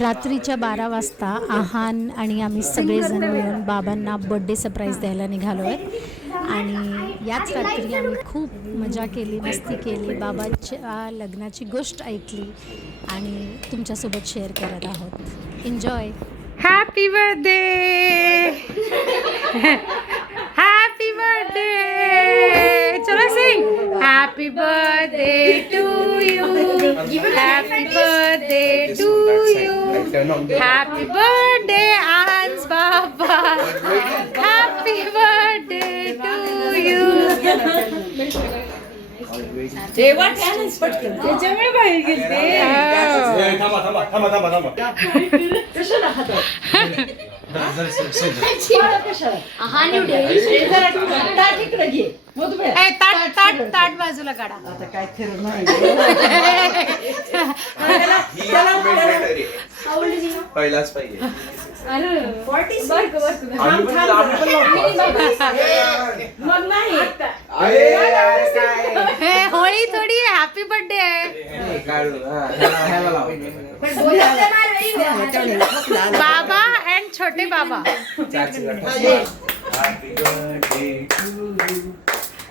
रात्रीच्या 12 वाजता आहान आणि आम्ही सगळेजण मिळून बाबांना बड्डे सरप्राईज द्यायला निघालो आहे. आणि याच रात्री आम्ही खूप मजा केली, मस्ती केली, बाबांच्या लग्नाची गोष्ट ऐकली आणि तुमच्यासोबत शेअर करत आहोत. Enjoy. Happy birthday, happy birthday. चला sing. Happy birthday to you, happy birthday to you, happy birthday Aahan's बाबा, हॅपी बर्थडे टू यू. जेव्हा त्यानंच पटकन त्याच्यामुळे बाहेर गेलते. थांबा थांबा थांबा थांबा थांबा. कशाला हातात ताट इकडे घे. ताट बाजूला काढा. आता काय खरं नाही. पहिलाच पाहिजे. मग नाही होळी थोडी हॅपी बर्थडे आहे. बाबा अँड छोटे बाबा.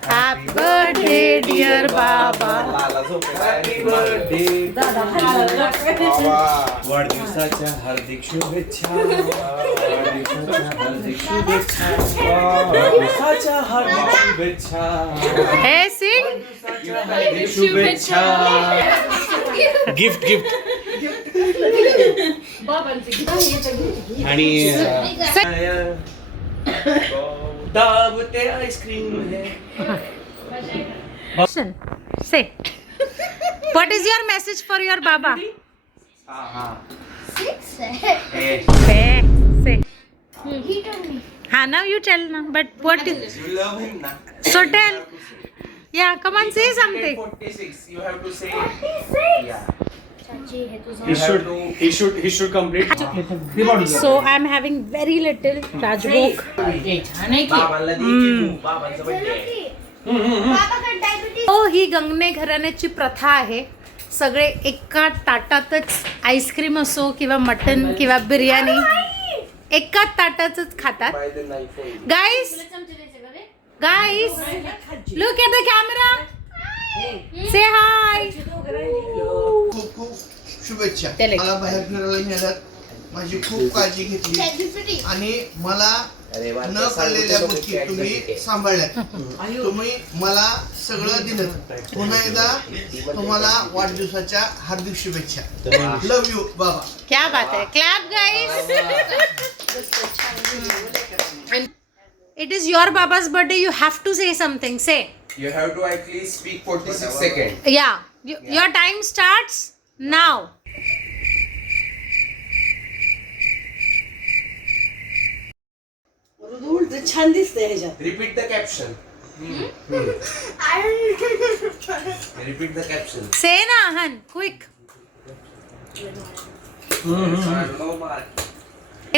हॅपी बर्थडे डिअर बाबा. वाढदिवसाच्या हार्दिक शुभेच्छा. हार्दिक शुभेच्छा. वाढदिवसाच्या हार्दिक शुभेच्छा. हे सिंग. हार्दिक शुभेच्छा. गिफ्ट गिफ्ट आणि दावते आईस्क्रीम है. Say, what is your message for your Baba? Say. Ha, now you tell now. But what is? You love him na? So tell. Yeah, come on, say something. 46. You have to say. Yeah. He should complete. So I'm having very little Rajbhog. बाबांना द्यायची तू. बाबांचा birthday. हो, ही गंगणे घराण्याची प्रथा आहे. सगळे एका ताटातच ice cream असो किंवा मटन किंवा बिर्याणी एका ताटातच खातात. गाईस लुक एट द कॅमेरा. से हाय. खूप खूप शुभेच्छा. मला बाहेर फिरायला नेण्यात माझी खूप काळजी घेतली आणि मला न कळलेल्या गोष्टी तुम्ही सांभाळल्यात. तुम्ही मला सगळं दिलं. पुन्हा एकदा तुम्हाला वाढदिवसाच्या हार्दिक शुभेच्छा. लव यू बाबा. क्या बात है. Clap guys. It is your Baba's birthday. You have to say something. Say. You have to at least speak 46 seconds. Yeah. Your time starts now. उलट छान दिसतंय ह्याच्यात. Repeat the caption. Repeat the caption. Say na, Han. Quick.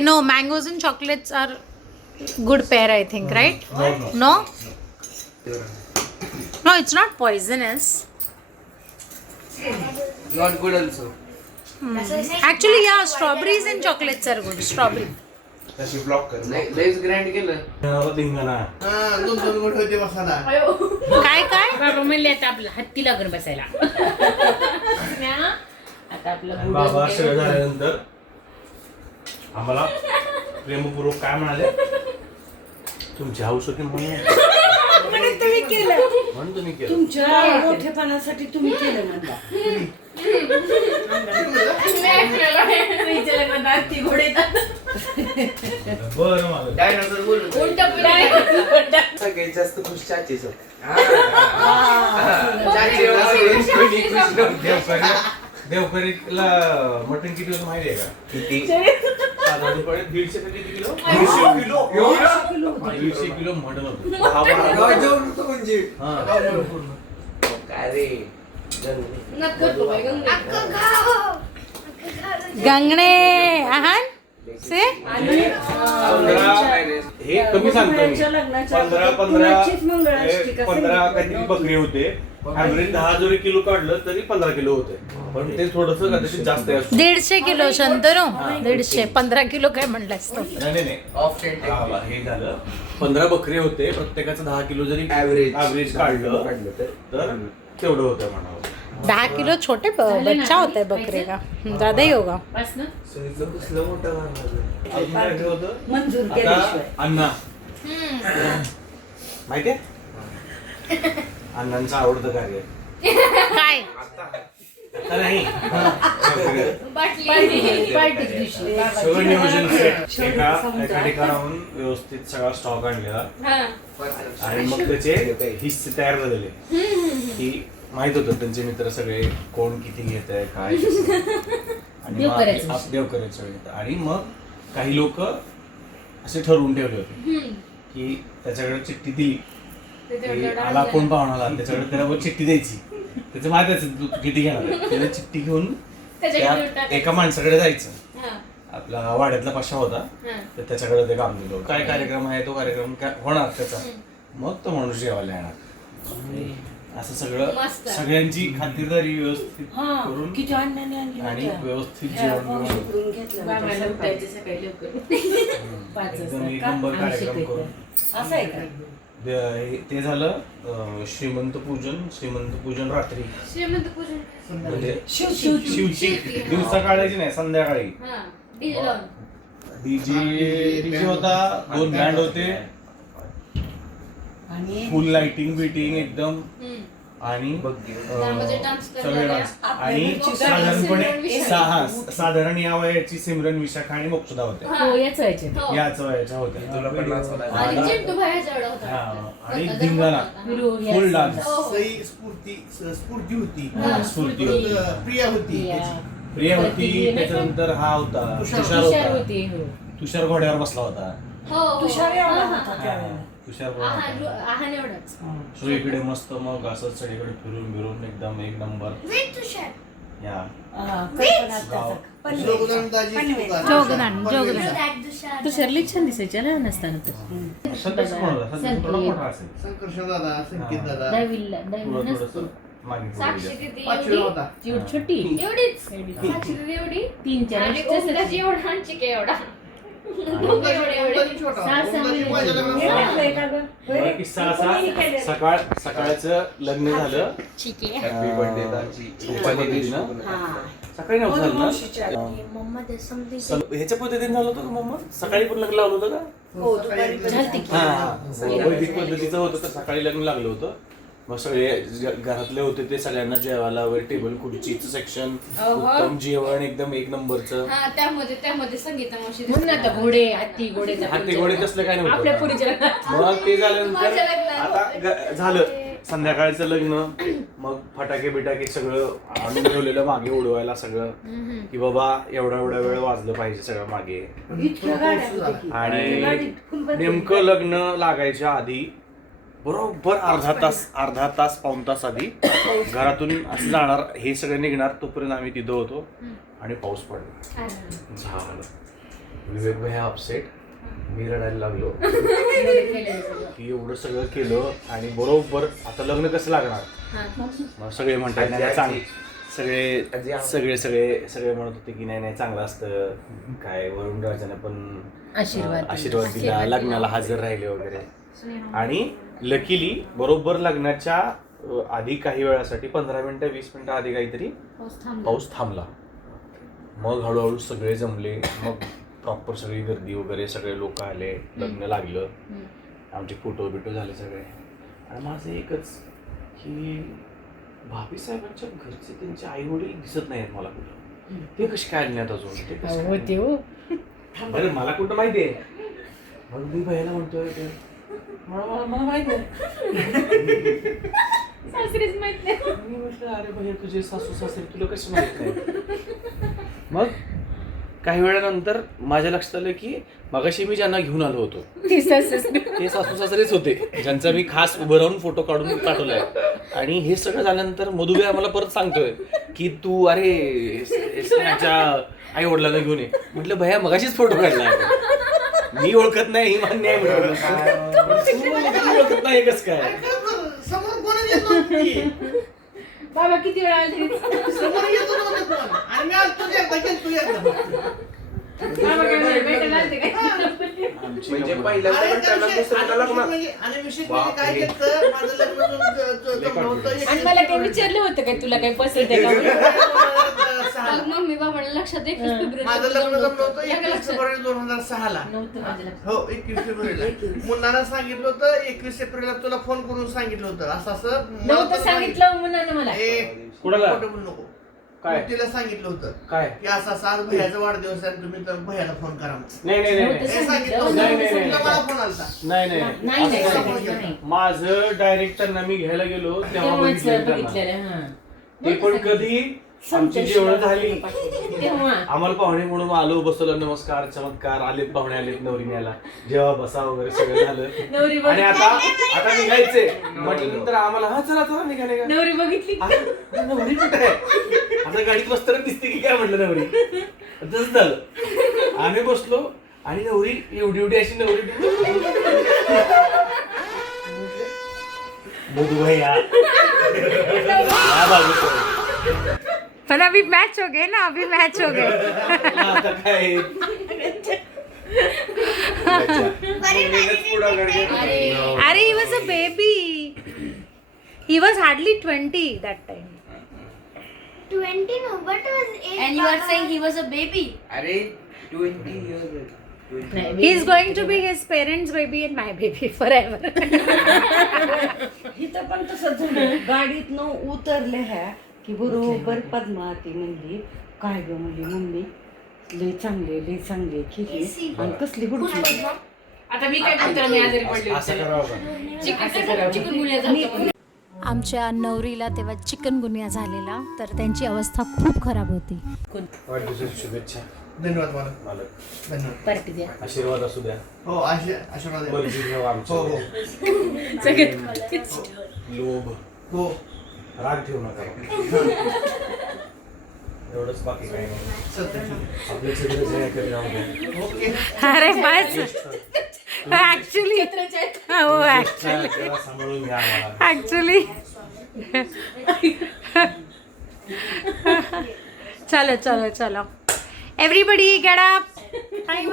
No, mangoes and chocolates are good pair, I think, right? No? No, it's not poisonous. Not good also. Actually, yeah, strawberries and chocolates are good. Strawberry. तशी block कर. लेस grand केलं. धिंगाणा. दोन दोन गोष्ट होते बसायला. काय? बाबा म्हणले आता आपलं हत्ती लागून बसायला. आता आपलं बाबा सगळं झाल्यानंतर आम्हाला प्रेमपूर्वक काय म्हणाले, तुमची हौस होती म्हणून तुम्ही केलं. म्हणून तुम्ही केलं. तुमच्या मोठेपणासाठी तुम्ही केलं म्हणता. बरं माझं डायनोसॉर बोलू. सगळ्यात जास्त खुश चाचीच देवकरीला मटण किती होतं माहिती आहे का? किती? साधारण 150 किती किलो? 150 किलो मटण होतं. म्हणजे काय रे गंगणे. आहान. से. हे कमी सांगतो मी. लग्नाच्या 15 कुणाचीच मंगळाष्टका 15 काहीतरी बकरी होते. ऍव्हरेज 10 जरी किलो काढलं तरी 15 किलो होते, पण ते थोडस कदाचित जास्त असतं. 150 किलो शंतनू, 150 15 किलो काय म्हणलास तो? नाही हा, हे झालं 15 बकरे होते, प्रत्येकाचं 10 किलो जरी ऍव्हरेज काढलं तर तेवढं होतं म्हणावं. 10 किलो छोटे बच्चा होता है बकरे का, ज्यादा ही होगा. बस ना. अजून काय हे होतं? मंजूर आता केल्याशिवाय. अण्णा माहितीये अण्णांचं आवडतं कार्य काय आता नाही पार्टीच्या दिवशी. सगळं नियोजन एका ठिकाणाहून व्यवस्थित सगळा स्टॉक आणलेला आणि मग त्याचे हिस्से तयार झालेले की माहित होतं त्यांचे मित्र सगळे कोण किती घेत आहे काय कसं. आणि देव मग करायचं. देव करायचं वेळी. आणि मग काही लोक असे ठरवून ठेवले होते की त्याच्याकडे चिठ्ठी दिली की आला कोण पाहुणा आला त्याच्याकडे त्याला चिठ्ठी द्यायची, त्याचं माहिती आहे तू किती घेणार आहे. त्याला चिठ्ठी घेऊन त्या एका माणसाकडे जायचं. आपला वाड्यातला पाशा होता तर त्याच्याकडे ते काम दिलं काय कार्यक्रम आहे तो कार्यक्रम काय होणार त्याचा, मग तो माणूस जेवायला येणार. असं सगळं सगळ्यांची खातिरदारी व्यवस्थित करून किती अन्नाने आणली आणि होत्या. व्यवस्थित जेवण उकळून घेतलं बाबाला होतं. उठायचं सकाळी लवकर. 5 एकदम एक वाजता नंबर का? कार्यक्रम आम्ही करून असं आहे का? ते झालं श्रीमंत पूजन रात्री म्हणजे शिवची दिवसा काढायची नाही संध्याकाळी. डीजे होता, 2 बँड होते, आणि फुल लाइटिंग बिटिंग एकदम आणि सगळे डान्स. आणि साधारणपणे साधारण या वयाची सिमरन, विशाखा आणि मोक्षदा होत्या, हो, याच व्हायचे. याच वयाच्या होत्या. हा, आणि आणि धिंगाणा हिरो हे फुल असं. डान्स. सई स्फूर्ती होती, स्फूर्ती होती, प्रिया होती, प्रिया होती, त्याच्यानंतर हा होता तुषार तुषार होता. होते. हो. तुषार घोड्यावर बसला होता. तुषार एवढा होता हा, त्यावेळेला. तुषार घोड्यावर होता. सो इकडे मस्त मग असं सगळीकडे फिरून फिरून एकदम एक नंबर या हा, कल्पना गाव. त्याचा. जोगदानदाजी जोगदान. तुषार लई छान दिसायचे लहान असताना तर. संतोष कोण होता? संतोष थोडा मोठा असेल. संकर्ष दादा, संकेत दादा, दहावीला थोडं नसतो. थोडंसं मागे पाचवीला होता. चिवट छोटी 3-4 ओमदाजी छोटा होता. ओमदाजी माझ्या हे लग्नात घातलंय का गं? मला किस्सा असा सकाळचं लग्न झालं. हॅपी बर्थडे दाजी. पद्धतीनं हा. सकाळी नव्हतं झालं मावशीच्या. ना ह्याच्या पद्धतीने झालं होतं का मम्मा? सकाळी पण लग्न लावलं होतं का? हो, दुपारी पण झालती की. हा वैदिक पद्धतीचं होतं तर सकाळी लग्न लागलं होतं. मग सगळे घरातले होते ते सगळ्यांना जेवायला वगैरे टेबल खुर्चीचं सेक्शन, उत्तम जेवण एकदम एक नंबरचं. त्यामध्ये संगीता मावशी म्हणून आता घोडे हत्ती घोडे हाती गोडे तसलं काय आपल्या नव्हतं. पुरीच्या लग्नात. मग ते झाल्यानंतर माझ्या लग्नात. आता झालं संध्याकाळचं लग्न. मग फटाके बिटाके सगळं आणून ठेवलेलं मागे उडवायला सगळं की बाबा एवढा वेळ वाजलं पाहिजे सगळं मागे. इतक्या गाड्या होत्या की. आणि गाडीत फुल बंद नेमकं लग्न लागायच्या आधी बरोबर अर्धा तास पाऊण तास आधी घरातून असं जाणार, हे सगळे निघणार तोपर्यंत आम्ही तिथं होतो आणि पाऊस पडला. झालं विवेक भाई अपसेट, मी रडायला लागलो की एवढं सगळं केलं आणि बरोबर आता लग्न कसं लागणार. मग सगळे म्हणतात नाही चांगलं, सगळे म्हणत होते की नाही चांगलं असतं काय, वरुण राजाने पण आशीर्वाद दिला, लग्नाला हजर राहिले वगैरे. आणि लकीली बरोबर लग्नाच्या आधी काही वेळासाठी 15 मिनिटं 20 मिनिटं आधी काहीतरी पाऊस थांबला. मग हळूहळू सगळे जमले, मग प्रॉपर सगळी गर्दी वगैरे सगळे लोक आले, लग्न लागलं, आमचे फोटो बिटो झाले सगळे. आणि माझं एकच की भाभी साहेबांच्या घरचे त्यांचे आई वडील दिसत नाहीत मला कुठं. ते कसे काय आणण्यात अजून ते कसं काय? होते हो. अरे मला कुठं माहिती आहे. मग मी भैयाला म्हणतोय मला माहित नाही. सासरीच माहित नाही. मी म्हटलं अरे भैया तुझे सासू सासरे तुला कशी माहित नाही. मग काही वेळानंतर माझ्या लक्षात आलं की मगाशी मी ज्यांना घेऊन आलो होतो ते सासू सासरेच होते, ज्यांचा मी खास उभं राहून फोटो काढून पाठवलाय. आणि हे सगळं झाल्यानंतर मधुबाई आम्हाला परत सांगतोय की तू अरे माझ्या आई वडिलांना घेऊन ये. म्हटलं भैया मगाशीच फोटो काढलाय, मी ओळखत नाही ही मान्य आहे. म्हटलं ओळखत नाही कसं काय. समोर कोणी येतो की. बाबा किती वेळा आले समोर येतो ना म्हणत पण. आणि मी आज तुझ्या एकदा केलं, तू एकदा फक्त. बाबा काय म्हणे, भेटायला आलते काय म्हणजे अरे पहिल्यांदा त्या भेटायला विषयी- दुसऱ्यांदा आणि लग्न. म्हणजे- आणि विशेष म्हणजे काय केलं, माझं लग्न जमलं होतं आणि मला काय विचारलं होतं काय तुला काही पसंत आहे का म्हणून? 2006 मग मम्मी बाबाला लक्षात 21 फेब्रुवारी माझं लग्न जमलं होतं या का 21 लक्षात? फेब्रुवारी 2006 ला. नव्हतं माझ्या लक्षात. हो 21 फेब्रुवारीला मुन्नानं सांगितलं होतं 21 एप्रिलला तुला फोन करून सांगितलं होतं असं असं मला नव्हतं तर सांगितलं म्हणून मला ए, कुणाला? खोटं बोलू नको काय? मी तिला सांगितलं होतं काय की असं असं आज भैयाचा वाढदिवस आहे तुम्ही तर भैयाला फोन करा म्हणून. नाही नाही नाही नव्हतं नाही. हे सांगितलं सांगितलं. होतं. नाही, नाही, नाही. तुला मला फोन आलता नाही नाही नाही नाही. नाही असं सांगितलं नाही. माझं डायरेक्ट त्यांना मी घ्यायला गेलो तेव्हा तेव्हाच बघितलं त्यांना. बघितलेलं हा ते पण कधी आमची जेवण झाली तेव्हा आम्हाला पाहुणे म्हणून आलो बसलो नमस्कार चमत्कार आलेत पाहुणे आलेत नवरी न्यायला जेव्हा बसा वगैरे सगळं झालं नवरी आणि आता निघायचंय म्हटल्यानंतर आम्हाला हा चला चला निघा निघा नवरी बघितली आता नवरी कुठे आहे आता गाडीत बसताना दिसते की काय म्हटलं नवरी तसंच झालं आम्ही बसलो आणि नवरी एवढी एवढी अशी नवरी बुधू भैया या बाजूचं. पण अभी मैच हो गए ना, अभी मैच हो गए. आता काय अरे he was a baby. He was hardly 20 that time. 20 no, but was 8. And you are saying he was a baby. अरे 20 years. He is going to be his parents' baby and my baby forever. इथं पण तसंच झालं गाडीत न उतरले ह्या की बरोबर पद्मा ती म्हणली काय ग म्हणली मम्मी लय चांगले केली आणि कसली हुडकी आता मी काय करतो मी आजारी पडले असं होते. करावं का चिकनगुनिया झालं. आमच्या नवरीला तेव्हा चिकनगुनिया झालेला तर त्यांची अवस्था खूप खराब होती. वाढदिवसाच्या शुभेच्छा धन्यवाद मला मालक धन्यवाद पार्टी द्या आशीर्वाद असू द्या हो आशीर्वाद द्या. बलजी ठेवा हो आमच्या हो लोभ हो राग ठेवू नका एवढंच बाकी काही नाही सत्य ठीक आहे. आपले सगळे जे कधी राहू द्या ओके अरे बस ऍक्च्युली हो जरा सांभाळून घ्या आम्हाला ऍक्च्युली चलो चलो चलो एव्हरीबडी गेट अप टाइम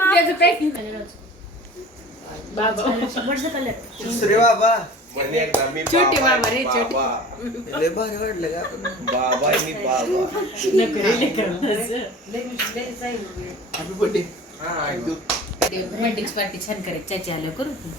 दुसरे बाबा म्हणजे एकदा मी छोटे बाबा बाबा रे, आहे, छोटे. बाबा. लय भारी वाटलं का बाबा आहे मी बाबा नको रे लेकरं. हॅपी बर्थडे हा एकदम बर्थडेची पार्टी छान करायची चाची आल्यावर करू की.